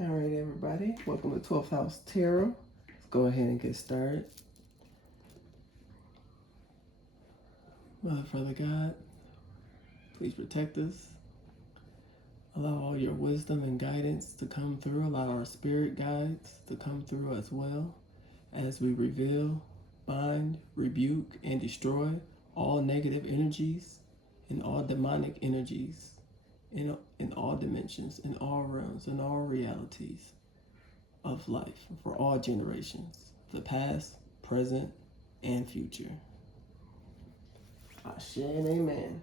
All right, everybody. Welcome to 12th House Tarot. Let's go ahead and get started. Father God, please protect us. Allow all your wisdom and guidance to come through. Allow our spirit guides to come through as well as we reveal, bind, rebuke, and destroy all negative energies and all demonic energies in all dimensions, in all realms, in all realities of life for all generations, the past, present, and future. Ashe and amen.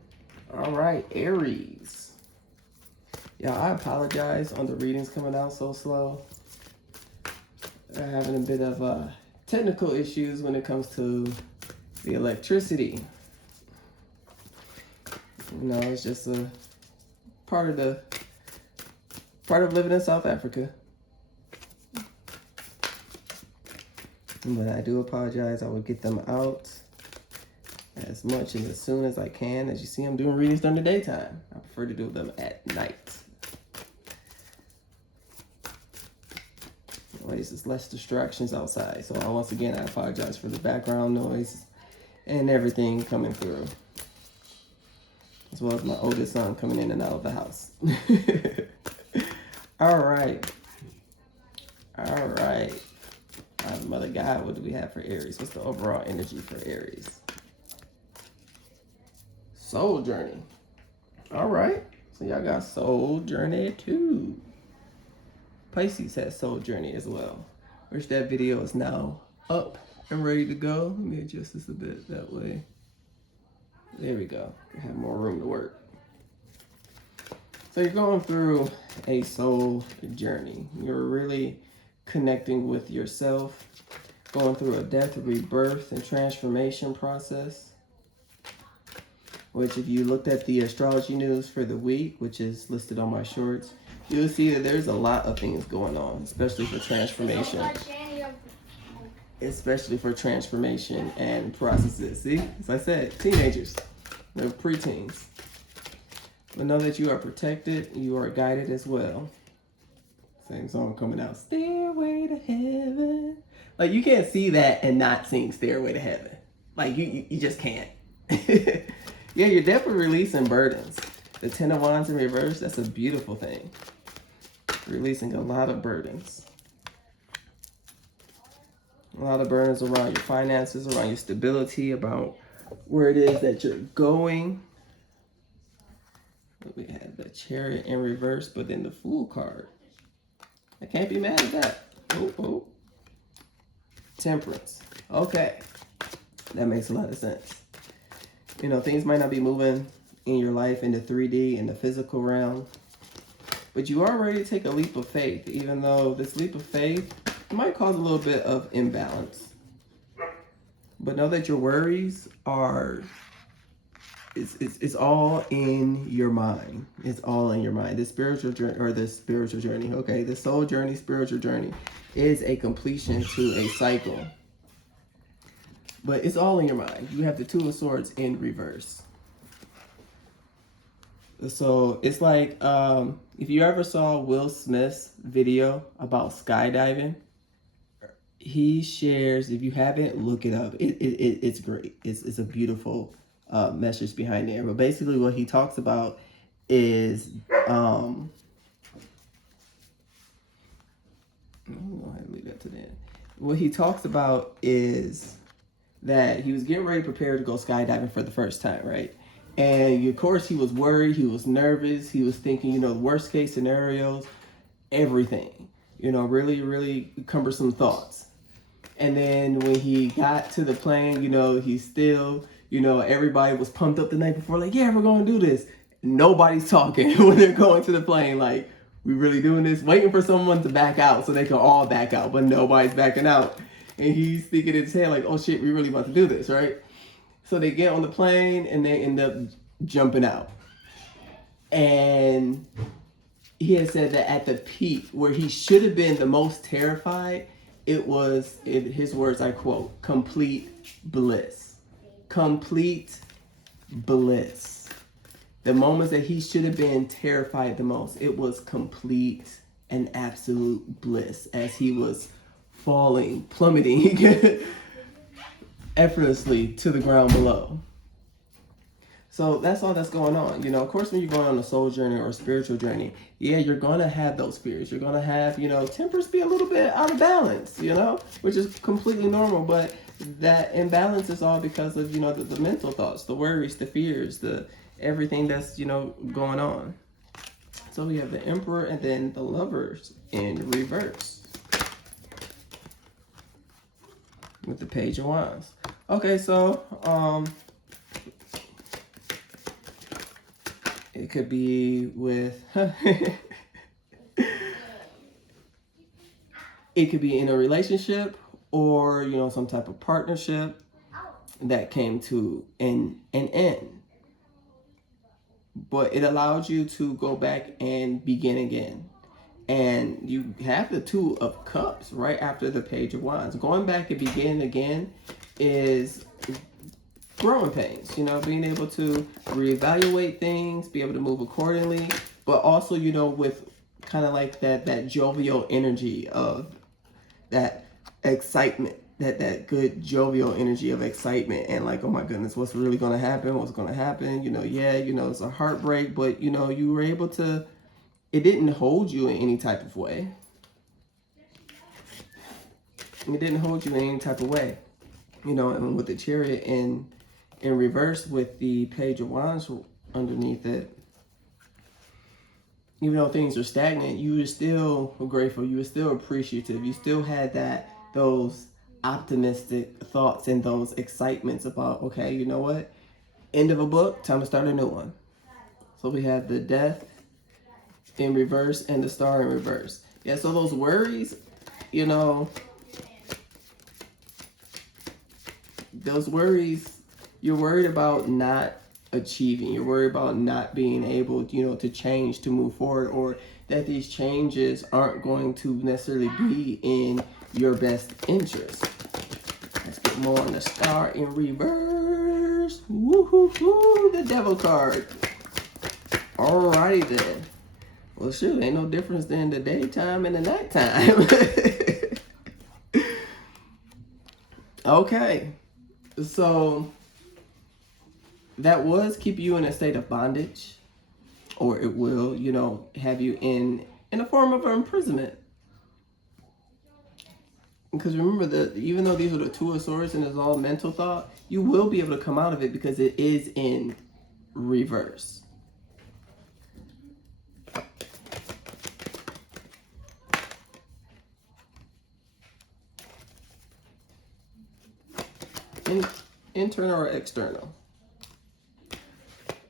All right, Aries. Yeah, I apologize on the readings coming out so slow. I'm having a bit of technical issues when it comes to the electricity. You know, it's just a part of living in South Africa. But I do apologize. I will get them out as much and as soon as I can. As you see, I'm doing readings during the daytime. I prefer to do them at night. At least there's less distractions outside. So once again, I apologize for the background noise and everything coming through. As well as my oldest son coming in and out of the house. All right. Mother God, what do we have for Aries? What's the overall energy for Aries? Soul Journey. All right. So y'all got Soul Journey too. Pisces has Soul Journey as well. Which that video is now up and ready to go. Let me adjust this a bit that way. There we go. I have more room to work. So you're going through a soul journey. You're really connecting with yourself, going through a death, rebirth, and transformation process. Which if you looked at the astrology news for the week, which is listed on my shorts, you'll see that there's a lot of things going on, especially for transformation. Especially for transformation and processes. See, as I said, teenagers, they're preteens. But know that you are protected, you are guided as well. Same song coming out, Stairway to Heaven. Like, you can't see that and not sing Stairway to Heaven. Like, you just can't. Yeah, you're definitely releasing burdens. The Ten of Wands in reverse, that's a beautiful thing. Releasing a lot of burdens. A lot of burdens around your finances, around your stability, about where it is that you're going. We had the Chariot in reverse, but then the Fool card. I can't be mad at that. Oh. Temperance. Okay. That makes a lot of sense. You know, things might not be moving in your life in the 3D, in the physical realm. But you are ready to take a leap of faith, even though this leap of faith might cause a little bit of imbalance. But know that your worries are... It's all in your mind. It's all in your mind. The spiritual journey, okay, the soul journey, spiritual journey is a completion to a cycle. But it's all in your mind. You have the Two of Swords in reverse. So it's like if you ever saw Will Smith's video about skydiving, he shares, if you haven't, look it up. It's great. It's a beautiful message behind there. But basically what he talks about is I'm gonna go ahead and leave that to the end. What he talks about is that he was getting ready to prepare to go skydiving for the first time, right? And of course he was worried, he was nervous, he was thinking, you know, worst case scenarios, everything, you know, really, really cumbersome thoughts. And then when he got to the plane, you know, he still, you know, everybody was pumped up the night before, like, yeah, we're going to do this. Nobody's talking when they're going to the plane, like, we really doing this? Waiting for someone to back out so they can all back out, but nobody's backing out. And he's thinking in his head, like, oh shit, we really about to do this, right? So they get on the plane and they end up jumping out. And he had said that at the peak, where he should have been the most terrified, it was, in his words, I quote, complete bliss. Complete bliss. The moments that he should have been terrified the most, it was complete an absolute bliss as he was falling, plummeting effortlessly to the ground below. So that's all that's going on. You know, of course, when you're going on a soul journey or a spiritual journey, yeah, you're going to have those fears. You're going to have, you know, tempers be a little bit out of balance, you know, which is completely normal. But that imbalance is all because of, you know, the mental thoughts, the worries, the fears, the everything that's, you know, going on. So we have the Emperor and then the Lovers in reverse with the Page of Wands. Okay, so it could be with it could be in a relationship or, you know, some type of partnership that came to an end. But it allows you to go back and begin again. And you have the Two of Cups right after the Page of Wands. Going back and beginning again is growing pains, you know, being able to reevaluate things, be able to move accordingly, but also, you know, with kind of like that jovial energy of that excitement, that good jovial energy of excitement, and like, oh my goodness, what's really going to happen? What's going to happen? You know, yeah, you know, it's a heartbreak, but you know, you were able to, it didn't hold you in any type of way. It didn't hold you in any type of way. You know, and with the Chariot in reverse with the Page of Wands underneath it, even though things are stagnant, you were still grateful, you were still appreciative, you still had those optimistic thoughts and those excitements about, okay, you know what, end of a book, time to start a new one. So we have the Death in reverse and the Star in reverse. Yeah, so those worries, you know, those worries, you're worried about not achieving, you're worried about not being able, you know, to change, to move forward, or that these changes aren't going to necessarily be in your best interest. Let's get more on the Star in reverse. Woo-hoo-hoo, the Devil card. Alrighty then. Well, shoot, ain't no difference in the daytime and the nighttime. Okay. So that was keep you in a state of bondage, or it will, you know, have you in a form of imprisonment. Because remember that even though these are the Two of Swords and it's all mental thought, you will be able to come out of it because it is in reverse. Internal or external?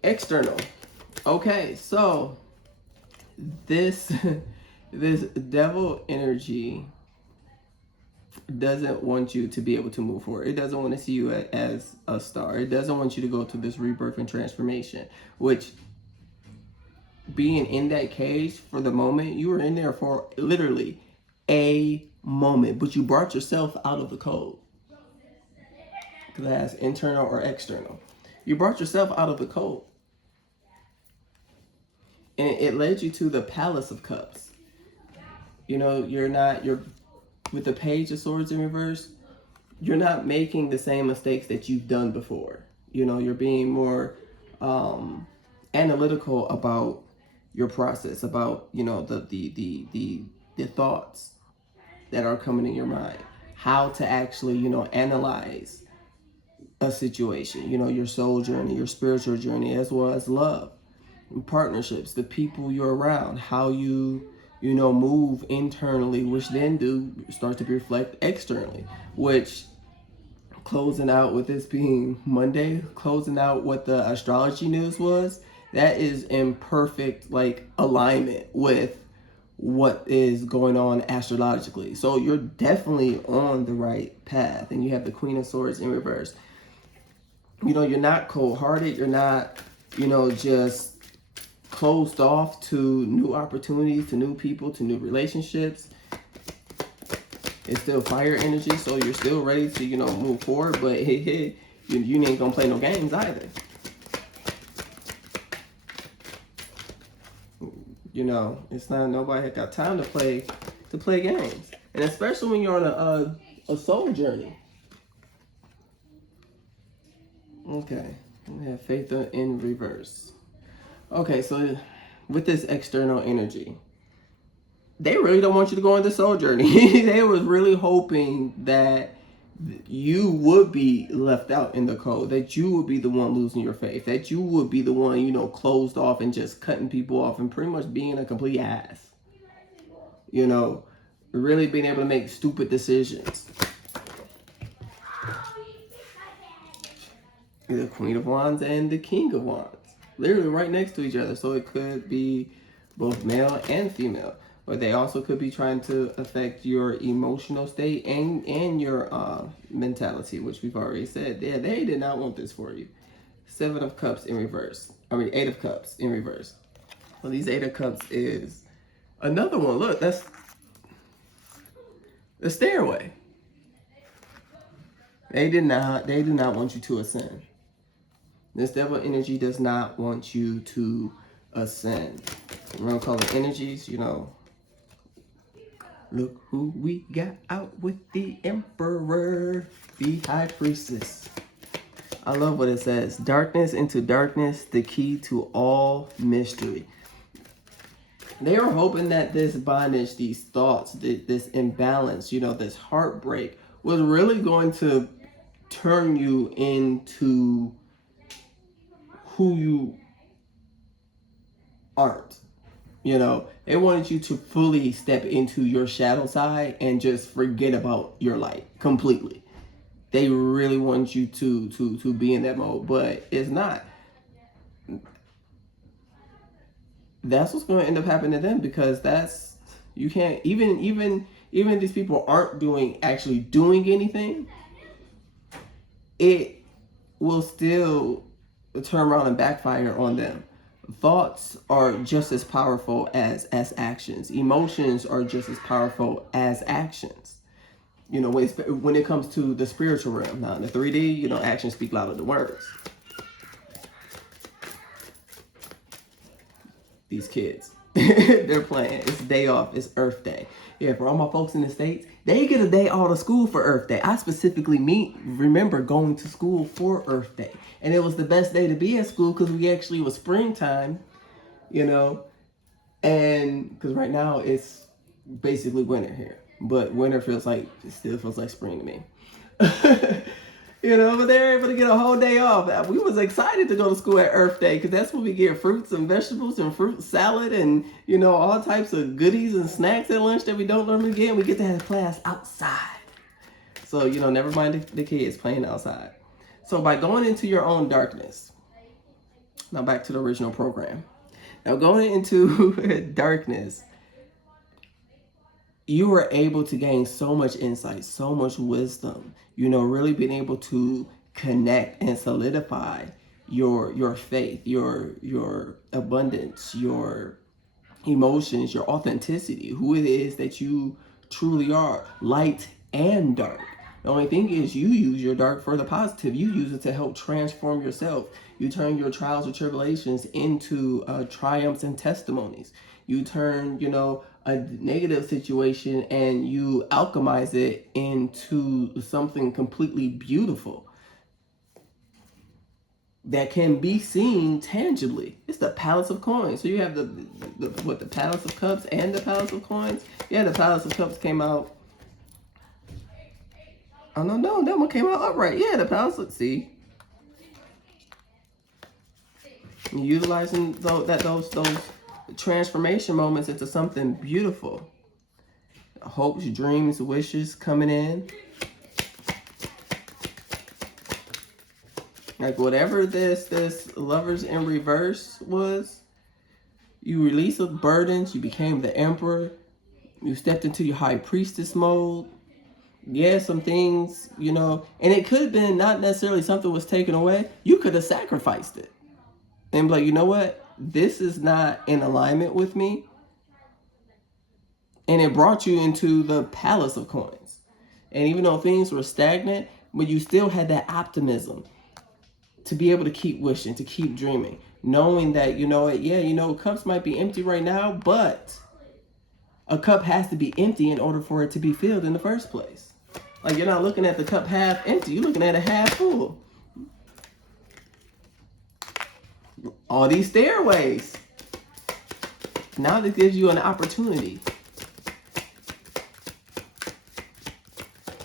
External. Okay, so this Devil energy doesn't want you to be able to move forward. It doesn't want to see you as a star. It doesn't want you to go through this rebirth and transformation, which, being in that cage for the moment, you were in there for literally a moment, but you brought yourself out of the code. Because it has internal or external. You brought yourself out of the code. And it led you to the Palace of Cups. You know, you're with the Page of Swords in reverse, you're not making the same mistakes that you've done before. You know, you're being more analytical about your process, about, you know, the thoughts that are coming in your mind, how to actually, you know, analyze a situation, you know, your soul journey, your spiritual journey, as well as love, partnerships, the people you're around, how you know, move internally, which then do start to reflect externally, which, closing out with this being Monday, closing out what the astrology news was, that is in perfect like alignment with what is going on astrologically. So you're definitely on the right path. And you have the Queen of Swords in reverse. You know, you're not cold-hearted, you're not, you know, just closed off to new opportunities, to new people, to new relationships. It's still fire energy, so you're still ready to, you know, move forward, but you ain't gonna play no games either. You know, it's not, nobody got time to play games. And especially when you're on a soul journey. Okay, we have faith in reverse. Okay, so with this external energy, they really don't want you to go on the soul journey. They was really hoping that you would be left out in the cold, that you would be the one losing your faith, that you would be the one, you know, closed off and just cutting people off and pretty much being a complete ass. You know, really being able to make stupid decisions. The Queen of Wands and the King of Wands. Literally right next to each other. So it could be both male and female. But they also could be trying to affect your emotional state and your mentality, which we've already said. Yeah, they did not want this for you. 7 of Cups in reverse. I mean, 8 of Cups in reverse. Well, these 8 of Cups is another one. Look, that's the stairway. They do not want you to ascend. This devil energy does not want you to ascend. We're going to call it energies, you know. Look who we got out with the Emperor, the High Priestess. I love what it says. Darkness into darkness, the key to all mystery. They are hoping that this bondage, these thoughts, this imbalance, you know, this heartbreak was really going to turn you into who you aren't. You know, they wanted you to fully step into your shadow side and just forget about your light completely. They really want you to be in that mode, but it's not. That's what's going to end up happening to them, because that's, you can't, even if these people aren't actually doing anything, it will still turn around and backfire on them. Thoughts are just as powerful as actions. Emotions are just as powerful as actions. You know, when it comes to the spiritual realm. Now, in the 3D, you know, actions speak louder than words. These kids, they're playing. It's day off. It's Earth Day. Yeah, for all my folks in the States, they get a day out of school for Earth Day. I specifically remember going to school for Earth Day. And it was the best day to be at school because it was springtime, you know. And because right now it's basically winter here. But winter still feels like spring to me. You know, but they were able to get a whole day off. We was excited to go to school at Earth Day because that's when we get fruits and vegetables and fruit salad and, you know, all types of goodies and snacks at lunch that we don't normally get. And we get to have class outside. So, you know, never mind the kids playing outside. So by going into your own darkness, now back to the original program. Now going into darkness, you were able to gain so much insight, so much wisdom, you know, really being able to connect and solidify your faith, your abundance, your emotions, your authenticity, who it is that you truly are, light and dark. The only thing is you use your dark for the positive. You use it to help transform yourself. You turn your trials and tribulations into triumphs and testimonies. You turn, you know, a negative situation and you alchemize it into something completely beautiful that can be seen tangibly. It's the Palace of Coins. So you have the Palace of Cups and the Palace of Coins. Yeah, the Palace of Cups came out. Oh no, that one came out upright. Yeah, the Palace. Let's see. Utilizing those transformation moments into something beautiful. Hopes, dreams, wishes coming in. Like whatever this lovers in reverse was, you released the burdens, you became the emperor, you stepped into your high priestess mode. Yeah, some things, you know, and it could have been not necessarily something was taken away. You could have sacrificed it. And be like, you know what? This is not in alignment with me. And it brought you into the Palace of Coins. And even though things were stagnant, but you still had that optimism. to be able to keep wishing, to keep dreaming, knowing that, you know what, yeah, you know, cups might be empty right now, but a cup has to be empty in order for it to be filled in the first place. Like, you're not looking at the cup half empty, you're looking at it half full. All these stairways. Now this gives you an opportunity.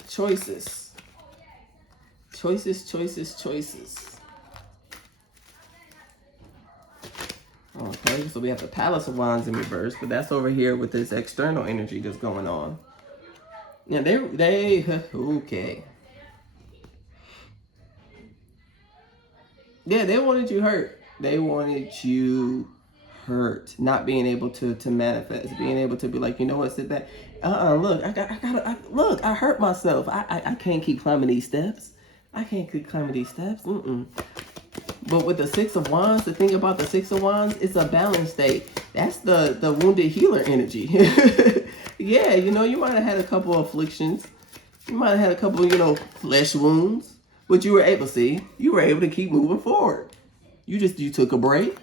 Choices. Choices, choices, choices. Okay, so we have the Palace of Wands in reverse, but that's over here with this external energy that's going on. Now okay. Yeah, they wanted you hurt. They wanted you hurt, not being able to manifest, being able to be like, you know what, sit back. Look, look, I hurt myself. I can't keep climbing these steps. I can't keep climbing these steps. But with the Six of Wands, the thing about the Six of Wands, it's a balanced state. That's the wounded healer energy. Yeah, you know, you might have had a couple of afflictions. You might have had a couple of, you know, flesh wounds. But you were able to keep moving forward. You took a break,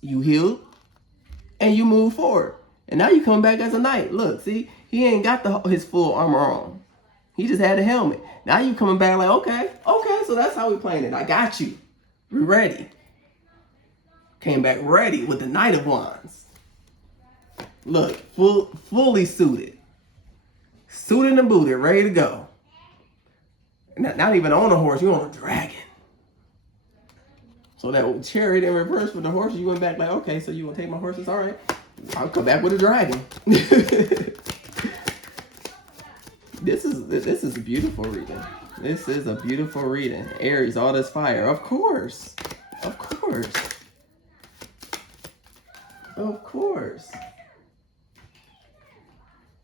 you healed, and you moved forward. And now you come back as a knight. Look, see, he ain't got his full armor on. He just had a helmet. Now you coming back like, okay, so that's how we playing it. I got you. We're ready. Came back ready with the Knight of Wands. Look, fully suited. Suited and booted, ready to go. Not even on a horse, you're on a dragon. So that chariot in reverse with the horses, you went back like, okay, so you gonna take my horses? All right, I'll come back with a dragon. This is a beautiful reading. This is a beautiful reading. Aries, all this fire. Of course. Of course. Of course.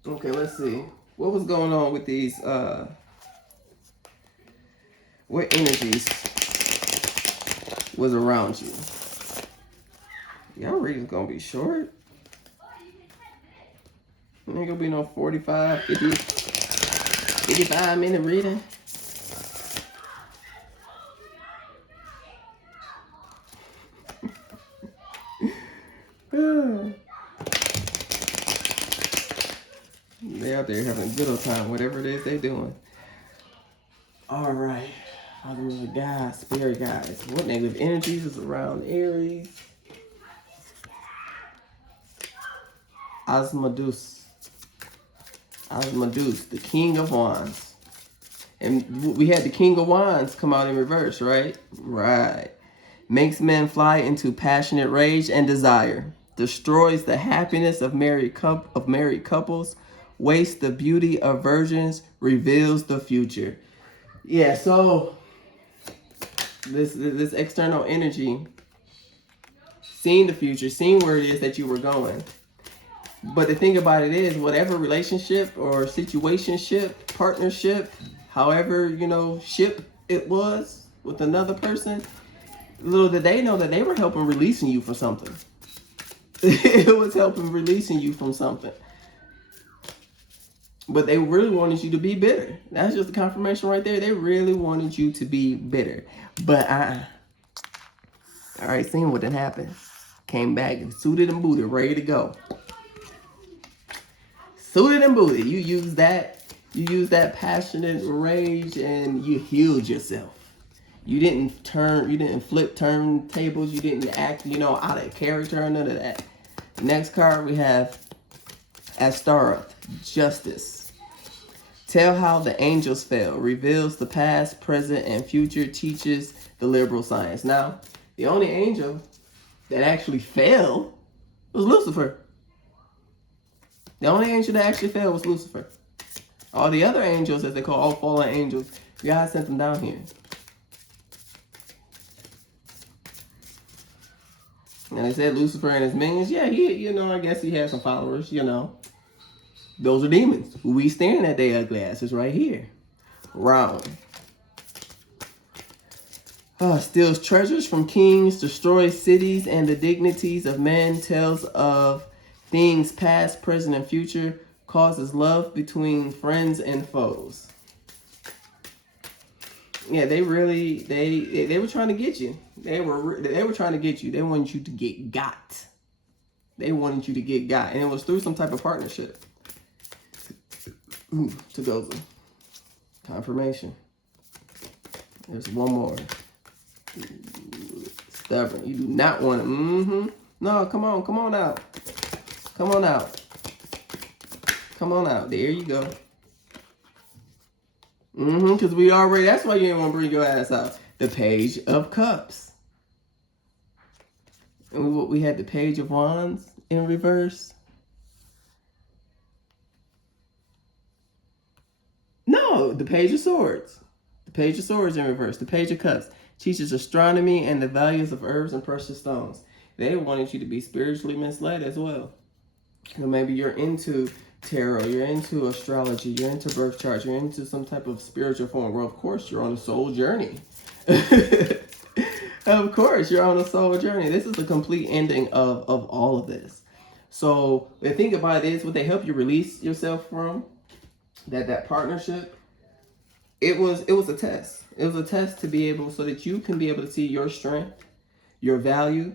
Okay, let's see. What was going on with these, what energies was around you? Y'all reading's gonna be short. It ain't gonna be no 45, 50, 55-minute reading. They out there having a good old time, whatever it is they're doing. All right. Father of God, spirit guides. What negative energies is around Aries? Asmodeus, the King of Wands. And we had the King of Wands come out in reverse, right? Right. Makes men fly into passionate rage and desire. Destroys the happiness of married couples. Wastes the beauty of virgins. Reveals the future. Yeah, so this external energy, seeing the future, seeing where it is that you were going. But the thing about it is, whatever relationship or situationship, partnership, however, you know, ship it was with another person, little did they know that they were helping releasing you from something. It was helping releasing you from something. But they really wanted you to be bitter. That's just a confirmation right there. They really wanted you to be bitter. But all right, seeing what had happened. Came back suited and booted, ready to go. Suited and booted. You use that passionate rage and you healed yourself. You didn't flip turntables. You didn't act, you know, out of character or none of that. Next card we have Astaroth, Justice. Tell how the angels fell. Reveals the past, present, and future. Teaches the liberal science. Now, the only angel that actually fell was Lucifer. The only angel that actually fell was Lucifer. All the other angels, as they call all fallen angels, God sent them down here. And they said Lucifer and his minions, yeah, I guess he has some followers, Those are demons. Who we staring at their ugly asses right here. Round. Steals treasures from kings, destroys cities and the dignities of men, tells of things past, present, and future, causes love between friends and foes. Yeah, they really, they were trying to get you. They were trying to get you. They wanted you to get got. They wanted you to get got. And it was through some type of partnership. To go to confirmation. There's one more. Stubborn. You do not want to. No, come on out. Come on out. Come on out. There you go. Because we already, that's why you didn't want to bring your ass out. The Page of Cups. And we had the Page of Wands in reverse. No, the Page of Swords. The Page of Swords in reverse. The Page of Cups teaches astronomy and the values of herbs and precious stones. They wanted you to be spiritually misled as well. So maybe you're into tarot, you're into astrology, you're into birth charts, you're into some type of spiritual form. Well, of course, you're on a soul journey. Of course, you're on a soul journey. This is the complete ending of all of this. So the thing about it is, what they help you release yourself from, that partnership, it was a test. It was a test to be able, so that you can be able to see your strength, your value,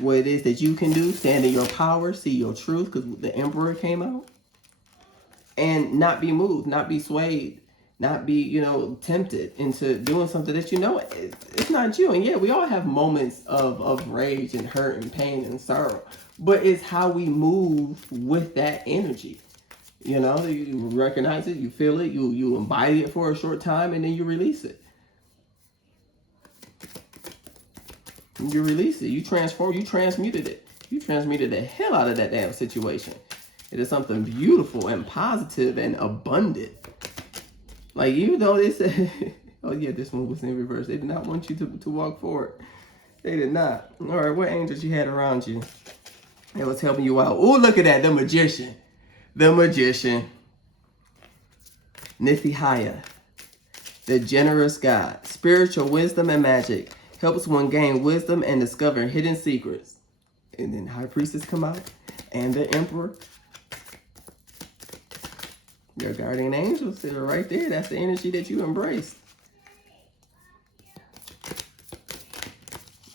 what it is that you can do, stand in your power, see your truth, because the Emperor came out, and not be moved, not be swayed, not be, tempted into doing something that it's not you. And yeah, we all have moments of rage and hurt and pain and sorrow, but it's how we move with that energy. You recognize it, you feel it, you embody it for a short time, and then you release it. You release it. You transform. You transmuted it. You transmuted the hell out of that damn situation. It is something beautiful and positive and abundant. Like, even though they said, oh yeah, this one was in reverse. They did not want you to walk forward. They did not. All right, what angels you had around you that was helping you out? Oh, look at that. The Magician. The Magician. Nithihaya. The generous God. Spiritual wisdom and magic. Helps one gain wisdom and discover hidden secrets. And then High Priestess come out. And the Emperor. Your guardian angels are right there. That's the energy that you embrace.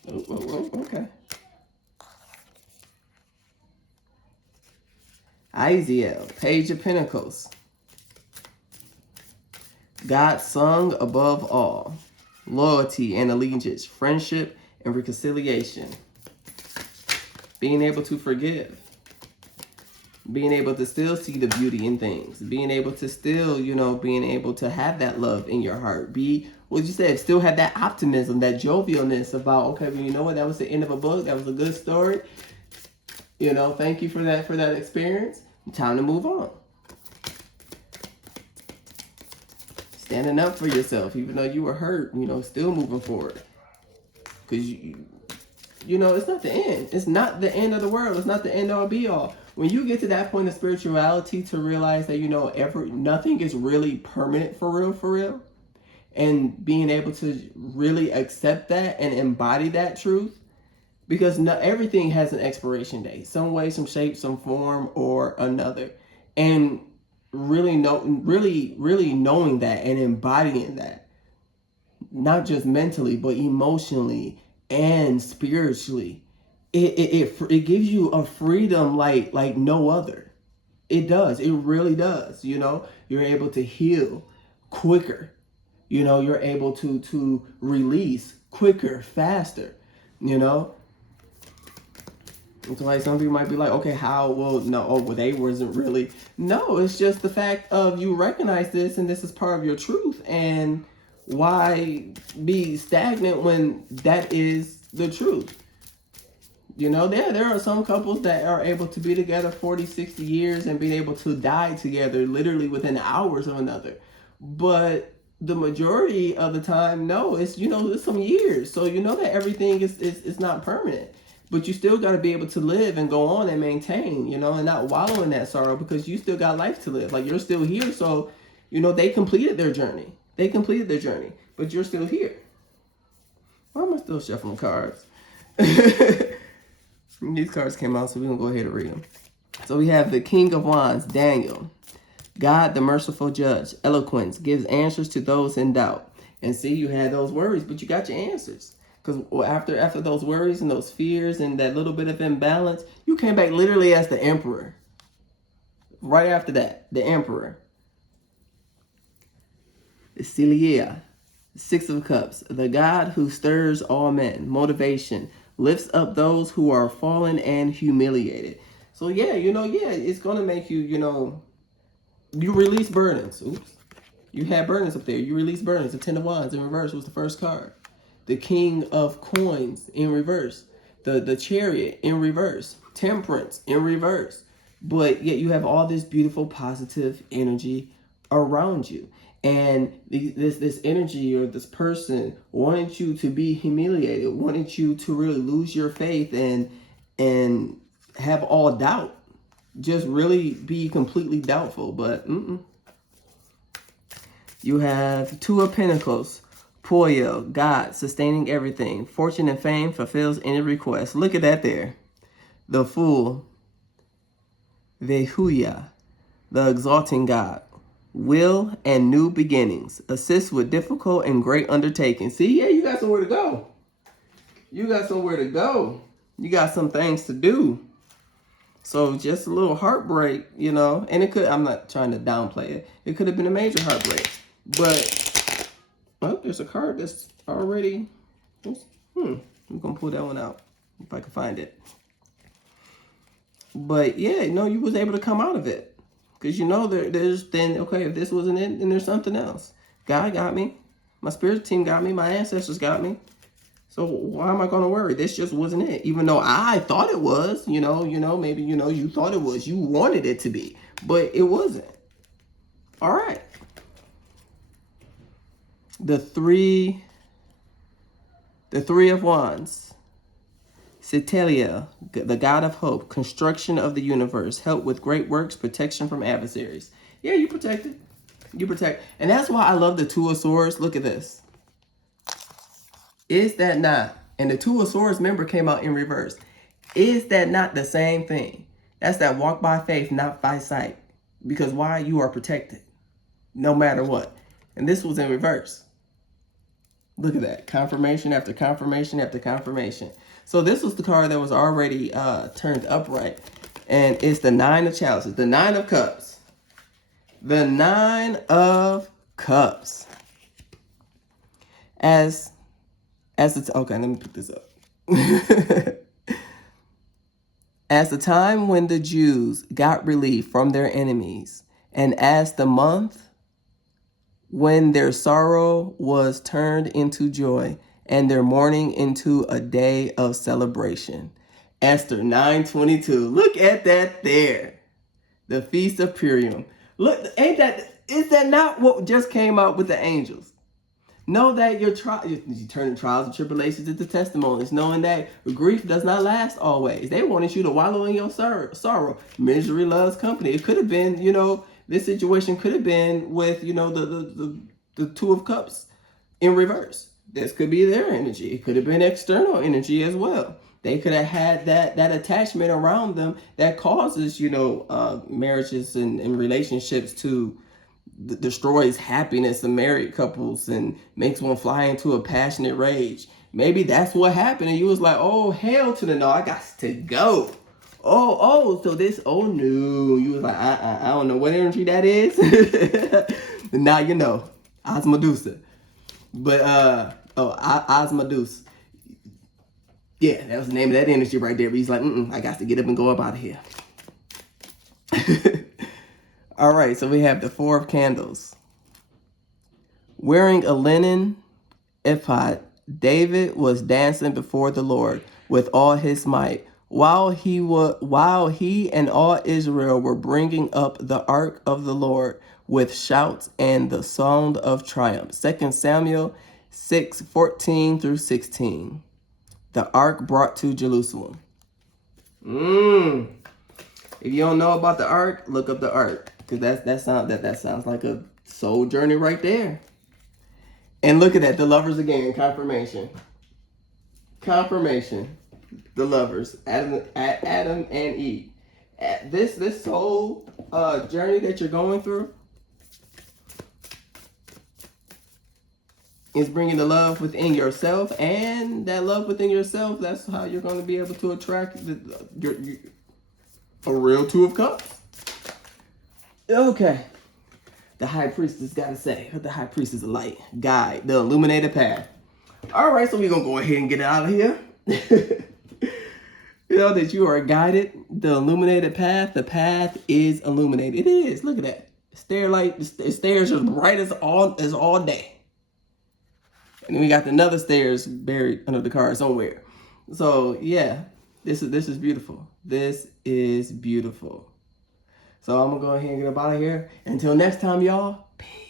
Oh, okay. Iziel, Page of Pentacles. God sung above all. Loyalty and allegiance, friendship and reconciliation. Being able to forgive. Being able to still see the beauty in things. Being able to still, being able to have that love in your heart. What you said, still have that optimism, that jovialness about, okay, well, you know what, that was the end of a book. That was a good story. Thank you for that experience. Time to move on. Standing up for yourself, even though you were hurt, still moving forward. Because, it's not the end. It's not the end of the world. It's not the end all be all. When you get to that point of spirituality to realize that, nothing is really permanent for real, and being able to really accept that and embody that truth, because everything has an expiration date, some way, some shape, some form or another. And really knowing that and embodying that, not just mentally, but emotionally and spiritually, it gives you a freedom like no other. It does. It really does. You're able to heal quicker. You're able to release quicker, faster. It's like some people might be like, okay, how? Well, no, they wasn't really. No, it's just the fact of you recognize this and this is part of your truth. And why be stagnant when that is the truth? There are some couples that are able to be together 40, 60 years and being able to die together literally within hours of another. But the majority of the time, no, it's some years. So that everything is not permanent. But you still got to be able to live and go on and maintain, and not wallow in that sorrow, because you still got life to live. Like, you're still here. So, they completed their journey. But you're still here. Why am I still shuffling cards? These cards came out, so we're going to go ahead and read them. So we have the King of Wands, Daniel. God, the merciful judge. Eloquence gives answers to those in doubt. And see, you had those worries, but you got your answers. Because after those worries and those fears and that little bit of imbalance, you came back literally as the emperor. Right after that, the emperor. Celia, Six of Cups, the God who stirs all men. Motivation, lifts up those who are fallen and humiliated. So yeah, it's going to make you, you release burdens. Oops. You had burdens up there. You release burdens. The Ten of Wands in reverse was the first card. The King of Coins in reverse. The Chariot in reverse. Temperance in reverse. But yet you have all this beautiful positive energy around you. And this energy or this person wanted you to be humiliated, wanted you to really lose your faith and have all doubt. Just really be completely doubtful. But you have Two of Pentacles, Poyo, God, sustaining everything. Fortune and fame fulfills any request. Look at that there. The Fool, Vehuya, the exalting God. Will and new beginnings. Assist with difficult and great undertakings. See, yeah, you got somewhere to go. You got somewhere to go. You got some things to do. So just a little heartbreak, and it could, I'm not trying to downplay it. It could have been a major heartbreak. But, well, there's a card that's already, I'm going to pull that one out if I can find it. But yeah, you was able to come out of it. Because there's then, okay, if this wasn't it, then there's something else. God got me. My spirit team got me. My ancestors got me. So why am I going to worry? This just wasn't it. Even though I thought it was, maybe, you thought it was. You wanted it to be. But it wasn't. All right. The three of Wands. Cetelia, the God of hope, construction of the universe, help with great works, protection from adversaries. Yeah, you protected. You protect. And that's why I love the Two of Swords. Look at this. Is that not? And the Two of Swords, remember, came out in reverse. Is that not the same thing? That's that walk by faith, not by sight. Because why? You are protected. No matter what. And this was in reverse. Look at that. Confirmation after confirmation after confirmation. So this was the card that was already turned upright. And it's the Nine of Chalices. The Nine of Cups. The Nine of Cups. As it's okay, let me put this up. As the time when the Jews got relief from their enemies, and as the month when their sorrow was turned into joy, and their mourning into a day of celebration. Esther 9:22. Look at that there. The Feast of Purim. Look, is that not what just came out with the angels? Know that you turn trials and tribulations into testimonies, knowing that grief does not last always. They wanted you to wallow in your sorrow. Misery loves company. It could have been, this situation could have been with, the Two of Cups in reverse. This could be their energy. It could have been external energy as well. They could have had that attachment around them that causes, marriages and relationships to destroys happiness of married couples and makes one fly into a passionate rage. Maybe that's what happened. And you was like, oh, hell to the no, I got to go. So this, oh no. You was like, I don't know what energy that is. Now you know. Osmodusa. But, Osmoduce. Yeah, that was the name of that energy right there. But he's like, I got to get up and go up out of here. All right, so we have the Four of Candles. Wearing a linen ephod, David was dancing before the Lord with all his might, while he and all Israel were bringing up the ark of the Lord with shouts and the song of triumph. 2 Samuel 6:14 through 16. The ark brought to Jerusalem. If you don't know about the ark, look up the ark, because that sounds like a soul journey right there. And look at that, the lovers again, confirmation. The lovers, Adam and Eve. This soul journey that you're going through is bringing the love within yourself, and that love within yourself, that's how you're going to be able to attract a real Two of Cups. Okay. The High Priestess got to say, the High Priestess of light, guide, the illuminated path. All right, so we're going to go ahead and get out of here. You know that you are guided, the illuminated path. The path is illuminated. It is. Look at that. The stairs are bright as all day. And then we got another stairs buried under the car somewhere. So yeah, this is beautiful. This is beautiful. So I'm gonna go ahead and get up out of here. Until next time, y'all. Peace.